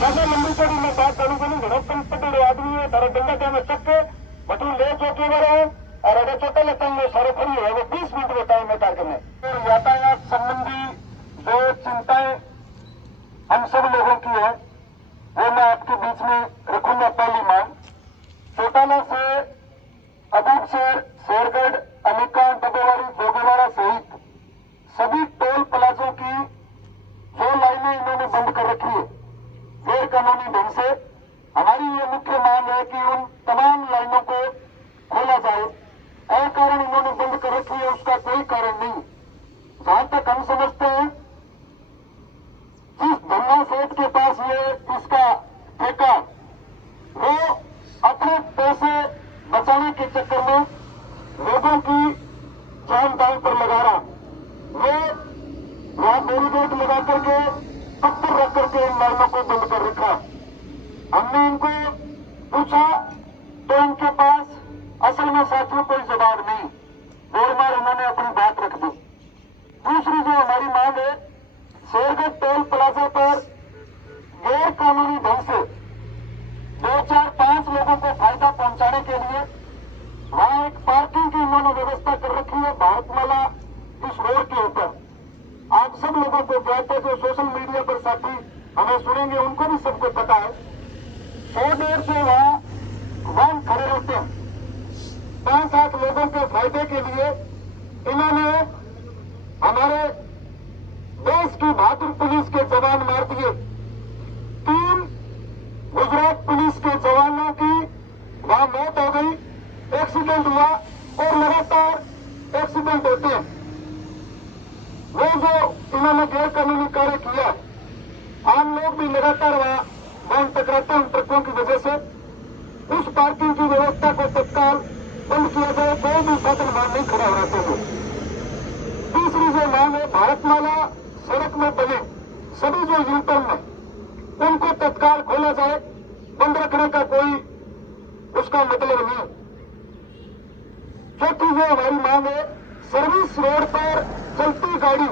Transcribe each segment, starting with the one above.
ऐसे लंबी चौड़ी में बात चालू करूँ घरों पटे आदमी है तारा डंगा क्या में चक्के बटू ले चौके वाले और अगर छोटे लगते हैं सारे खड़ी है वो 20 मिनट में टाइम है करने और यातायात संबंधी जो चिंताएं हम सब लोगों की है वो मैं आपके बीच में रखूंगा। पहली मांग चौटाला से अबूबसर शेरगढ़ अनिका डबेवाड़ी जोगेवाड़ा सहित सभी टोल प्लाजों की जो लाइनें इन्होंने बंद कर रखी है गैर कानूनी ढंग से, हमारी ये मुख्य मांग है कि उन तमाम लाइनों को खोला जाए। अकारण इन्होंने बंद कर रखी है उसका कोई कारण नहीं। जहां तक हम समझते हैं जिस धन्ना सेठ के पास ये इसका ठेका वो अपने पैसे बचाने के चक्कर में लोगों की जान दाव पर लगा रहा, वो वहां बैरिकेड लगा करके पत्थर रख करके इन लाइनों को बंद कर रखा। हमने इनको पूछा तो इनके पास असल में साथियों कोई जवाब नहीं, और बार उन्होंने अपनी बात रख दी। दूसरी जो हमारी मांग है शेरगढ़ टोल प्लाजा पर गैर कानूनी ढंग से 2, 4, 5 लोगों को फायदा पहुंचाने के लिए वहां एक पार्किंग की इन्होंने व्यवस्था कर रखी है भारतमाला इस रोड के ऊपर। आप सब लोगों को कहते हैं जो सोशल मीडिया पर साथी हमें सुनेंगे उनको भी सबको पता है 100 देर से वहां वाहन खड़े रहते हैं। 5-7 लोगों के फायदे के लिए इन्होंने हमारे देश की बहादुर पुलिस के जवान मार दिए। 3 गुजरात पुलिस के जवानों की वहां मौत हो गई, एक्सीडेंट हुआ और लगातार एक्सीडेंट होते हैं। वो जो इन्होंने गैर कानूनी कार्य किया, आम लोग भी लगातार वहां वाहन टकराते हैं ट्रकों की वजह से। उस पार्किंग की व्यवस्था को तत्काल बंद किया जाए, कोई भी साधन वहां नहीं खड़ा हो रहे थे। तीसरी जो मांग है भारतमाला सड़क में बने सभी जो यूटर्न है उनको तत्काल खोला जाए, बंद रखने का कोई उसका मतलब नहीं। चौथी जो हमारी मांग है सर्विस रोड पर चलती गाड़ी,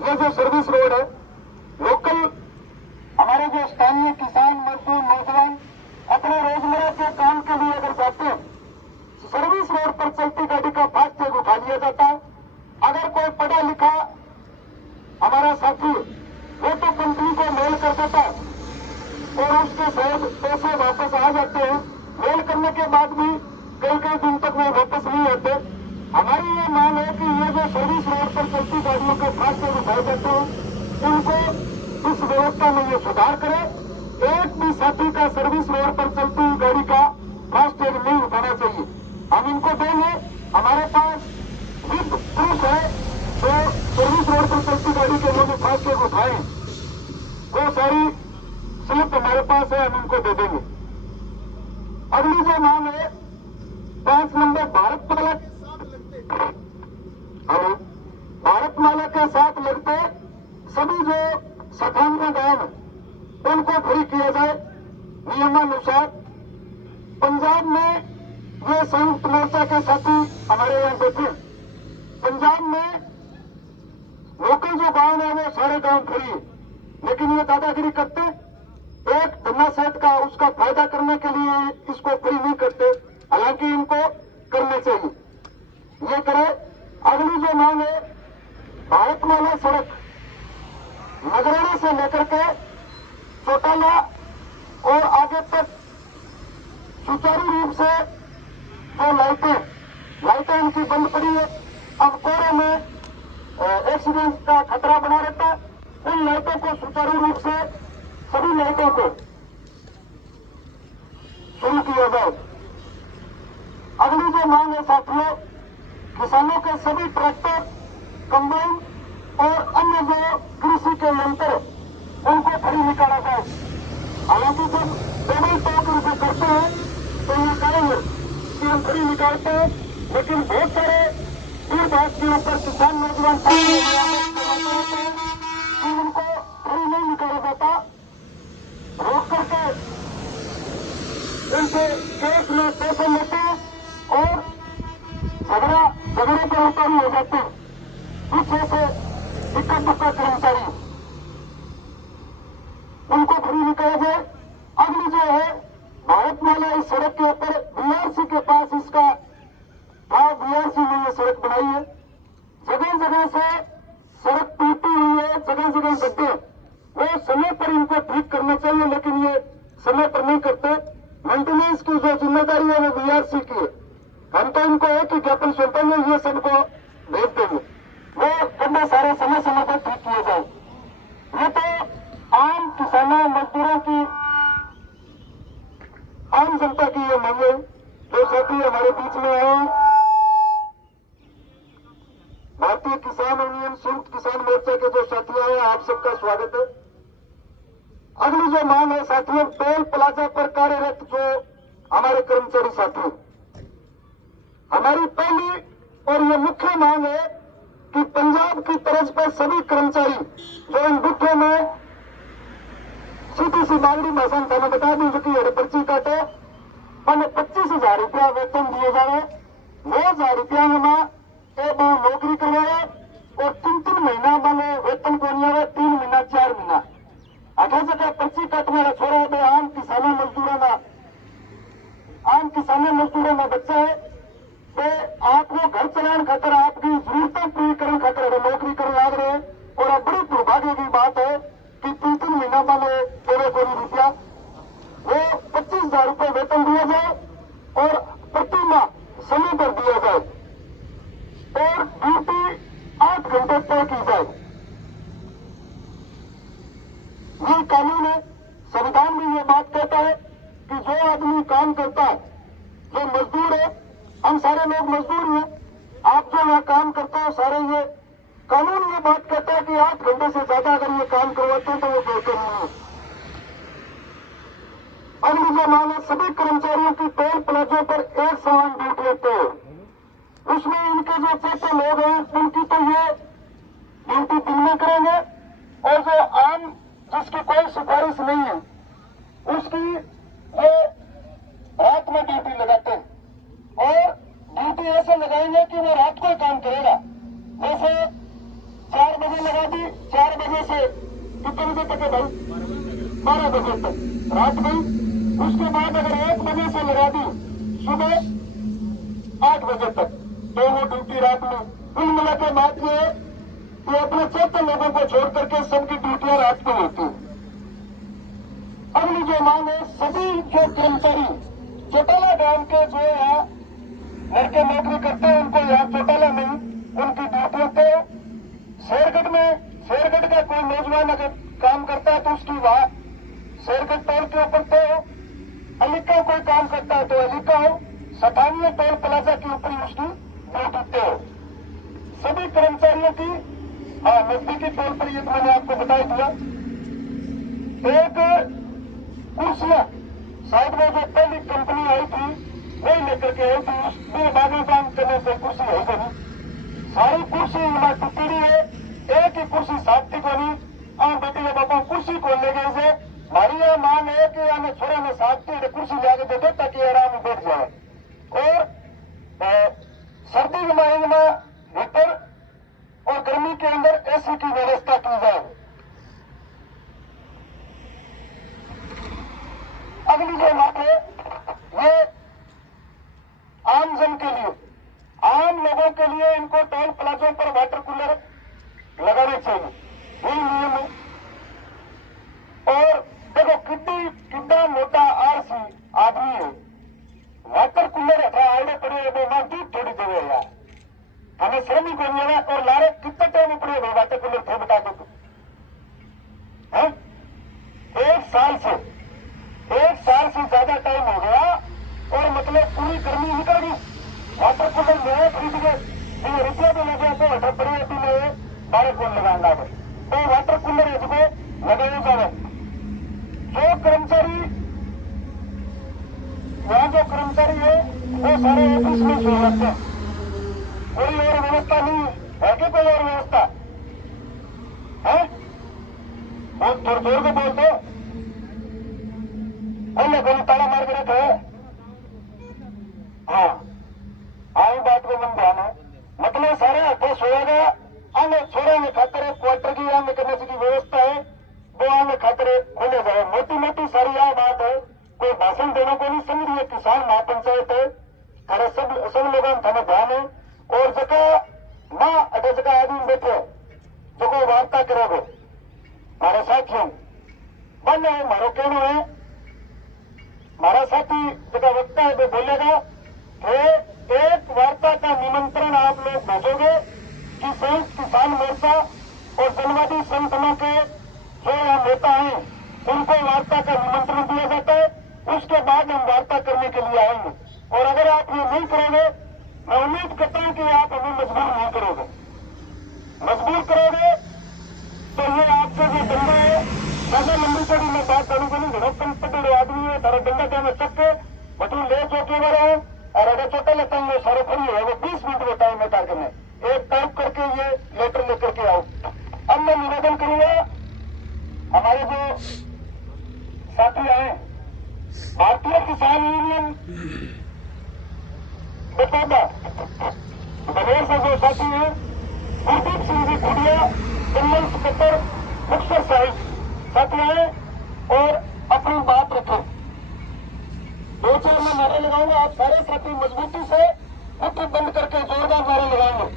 ये जो सर्विस रोड है लोकल हमारे जो स्थानीय किसान मजदूर नौजवान अपने रोजमर्रा के काम के लिए अगर जाते हैं सर्विस रोड पर चलती गाड़ी का फास्टैग उठा लिया जाता है। अगर कोई पढ़ा लिखा हमारा साथी वो तो कंपनी को मेल कर देता है और उसके शायद पैसे वापस आ जाते हैं। मेल करने के बाद भी कई दिन तक वो वापस नहीं आते। हमारी ये मांग है कि ये जो सर्विस रोड पर चलती गाड़ियों के फास्टैग उठाए जाते हैं उनको इस व्यवस्था में ये सुधार करे। एक भी साथी का सर्विस रोड पर चलती गाड़ी का फास्टैग नहीं उठाना चाहिए। हम इनको देंगे, हमारे पास विद प्रूफ है जो सर्विस रोड पर चलती गाड़ी के लोग फास्टैग उठाए, वो सारी स्लिप हमारे पास है, हम इनको दे देंगे। अगली जो मांग है 5 नंबर भारतमाला के साथ लगते सभी जो 97 गांव है उनको फ्री किया जाए नियमानुसार। पंजाब में ये संयुक्त मोर्चा के साथी हमारे यहाँ बैठे, पंजाब में लोकल जो गांव है वो सारे गांव फ्री है, लेकिन ये दादागिरी करते एक धन्ना सेठ का उसका फायदा करने के लिए इसको फ्री नहीं करते, हालांकि इनको करने चाहिए, ये करे। अगली जो मांग है भारतमाला सड़क नगराना से लेकर के चौटाला और आगे तक सुचारू रूप से जो लाइटें इनकी बंद पड़ी है। अब कोहरे में एक्सीडेंट का खतरा बना रहता है, उन लाइटों को सुचारू रूप से सभी लाइटों को शुरू किया जाए। अगली जो मांग है साथियों किसानों के सभी ट्रैक्टर कंबाइन और अन्य जो कृषि के यंत्र उनको फ्री निकाला जाए। हालांकि जब पेमेंट टोकन से करते हैं तो ये करेंगे कि हम फ्री निकालते हैं, लेकिन बहुत सारे तीर्थयात्रियों पर किसान नौजवान उनको फ्री नहीं निकाला जाता, रोक करके उनसे केस में पैसे लेते हैं और झगड़े पर उतारी हो जाते हैं। पीछे से इक्का दुक्का कर्मचारी उनको फ्री निकाला जाए। करना चाहिए, लेकिन ये समय पर नहीं करते। मेंटेनेंस की जो जिम्मेदारी है वो बीआरसी की है। हम तो इनको एक ही ज्ञापन सौंपेंगे, ये सबको भेज देंगे, वो गड्ढे सारे समय समय पर ठीक किए जाए। ये तो आम किसानों मजदूरों की, आम जनता की ये मांगे जो साथी हमारे बीच में आए। भारतीय किसान यूनियन संयुक्त किसान मोर्चा के जो साथी आए, आप सबका स्वागत है। अगली जो मांग है साथियों, टोल प्लाजा पर कार्यरत जो हमारे कर्मचारी साथी, हमारी पहली और ये मुख्य मांग है कि पंजाब की तर्ज पर सभी कर्मचारी जो इन गुत्थों में सीधी सी मांगड़ी भाषा में थाने बता दी कि हर पर्ची काटे, मैंने 25,000 रुपया वेतन दिए जाए। 9,000 रुपया में नौकरी करवाए और 3-3 महीना मैंने वेतन को नहीं आवे, 3 महीना 4 महीना अगर जगह पर्ची काटने वाला छोड़ा है। आम किसानों मजदूरों में बच्चा है तो आपको घर चलाने खातर, आपकी जरूरतें पूरी करने खातर नौकरी करने लग रहे हैं। और अब बड़ी दुर्भाग्य की बात है कि 3-3 महीना मैंने 13 रुपया, वो 25,000 रुपये वेतन दिया जाए और प्रति माह समय पर दिया जाए और ड्यूटी 8 घंटे तय की जाए। ये कानून है, संविधान में ये बात कहता है कि जो आदमी काम करता है, जो मजदूर है, हम सारे लोग मजदूर हैं, आप जो यहाँ काम करते हो सारे, ये कानून ये बात कहता है कि 8 घंटे से ज्यादा अगर ये काम करवाते हैं तो वो बेकानूनी है। अब मुझे मानो सभी कर्मचारियों की टोल प्लाजों पर एक समान ड्यूटी होते हैं, उसमें इनके जो चेते लोग हैं उनकी तो ये ड्यूटी दिन में करेंगे और जो आम जिसकी कोई सिफारिश नहीं है उसकी ये रात में ड्यूटी लगाते हैं और ड्यूटी ऐसे लगाएंगे कि वो रात को काम करेगा। जैसे 4 बजे लगा दी, 4 बजे से कितने बजे तक है भाई? 12 बजे तक रात गई। उसके बाद अगर 1 बजे से लगा दी सुबह 8 बजे तक, तो वो ड्यूटी रात में। कुल मिला के बात ये है कि अपने चेतन लोगों को छोड़ करके सबकी ड्यूटियां रात को होती है। अगली जो मांग है, सभी जो कर्मचारी चौटाला गांव के जो यहाँ लड़के नौकरी करते हैं उनको यहाँ चौटाला में उनकी ड्यूटियों को शेरगढ़ का कोई नौजवान अगर काम करता है तो उसकी वहां शेरगढ़ टोल के ऊपर तो हो, अलीका कोई काम करता है तो अलीका हो, स्थानीय टोल प्लाजा के ऊपर उसकी ड्यूटी पे हो। सभी कर्मचारियों की नजदीकी टोल पर, ये तो मैंने आपको बता दिया। एक कुर्सियां शायद वो जो पहली कंपनी आई थी वही लेकर के आई थी, उसमें बागी काम करने से कुर्सी है नहीं, सारी कुर्सी यहाँ टूटी है। एक ही कुर्सी साथी को नहीं, बेटी के बापा कुर्सी को ले गए से हमारी यह मांग है कि आने छोरा ने साथी कुर्सी ले आगे दे दो ताकि आराम में बैठ जाए। और सर्दी के महीने में हीटर और गर्मी के अंदर एसी की व्यवस्था की जाए। अगली जो बात है ये आम जन के लिए, आम लोगों के लिए इनको टोल प्लाजों पर वाटर कूलर लगाने चाहिए, यही नियम है। और देखो कितना मोटा आरसी आदमी है, वाटर कूलर आड़े पड़े मां दूध थोड़ी देवे यार, हमें श्रमी को नहीं है। और लारे कितना टाइम पड़े वाटर कूलर थे बता दो तो, 1 साल से ज्यादा टाइम हो गया और मतलब पूरी गर्मी निकल गई। वाटर कूलर नया खरीद गए, रुपया भी लग गया तो हटा पड़े अभी मेरे 12 कूलर लगाना है तो वाटर कूलर इसको लगाया जाए। जो कर्मचारी यहाँ जो कर्मचारी है वो सारे ऑफिस में सो जाते हैं, कोई और व्यवस्था नहीं है कि कोई और व्यवस्था है? बहुत थोड़ के बोल दो, कोई ताला मार के रखे। हाँ आई बात को मन ध्यान है, मतलब सारे हाथों सोएगा आने छोड़ेंगे खातर क्वार्टर की आने करने की व्यवस्था है, वो आने खातर खोले जाए। मोटी सारी यह बात है, कोई भाषण देने को नहीं समझ रही है। किसान महापंचायत है, खरे सब लोगों थाने ध्यान है। और जगह ना अटे जगह आदमी बैठे जो कोई वार्ता करोगे हमारे साथियों, मान्य है मारो कहना है हमारा साथी जगह वक्ता है वो बोलेगा कि एक वार्ता का निमंत्रण आप लोग भेजोगे कि संयुक्त किसान मोर्चा और जनवादी संगठनों के जो यहाँ नेता हैं उनको वार्ता का निमंत्रण दिया जाता है, उसके बाद हम वार्ता करने के लिए आएंगे। और अगर आप ये नहीं करोगे, मैं उम्मीद करता हूं कि आप हमें मजबूर नहीं करोगे। मजबूर करोगे तो ये आपके जो दंगा है, ऐसे लंबी चौड़ी में बात करूंगी, धड़कन पटेल आदमी है, सारा दंगा क्या मैं सबके बटू ले चौके वाला हूँ और अगर छोटा लेता हूँ सारे खड़ी है वो 20 मिनट में टाइम में टारगेट में एक टाइप करके ये लेटर लेकर के आओ। अब मैं निवेदन करूंगा हमारे जो साथी आए भारतीय किसान यूनियन बतौदा बघेर से जो साथी हैं गुरदीप सिंह जी खुड़िया, जनरल सेक्रेटर मुक्तसर साहिब साथी आए और अपनी बात रखें। 2-4 में नारे लगाऊंगा, आप सारे साथी मजबूती से मुट्ठी बंद करके जोरदार नारे लगाएंगे।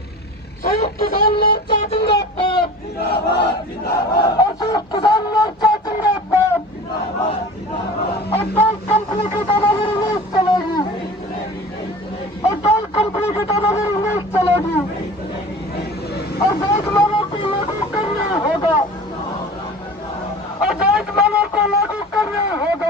संयुक्त किसान मोर्चा जिंदाबाद, और संयुक्त किसान मोर्चा जिंदाबाद। अटल कंपनी की दादागिरी नहीं चलेगी, अटल कंपनी की दादागिरी नहीं चलेगी और देश मांगों को लागू करना होगा, और देश मांगों को लागू करना होगा।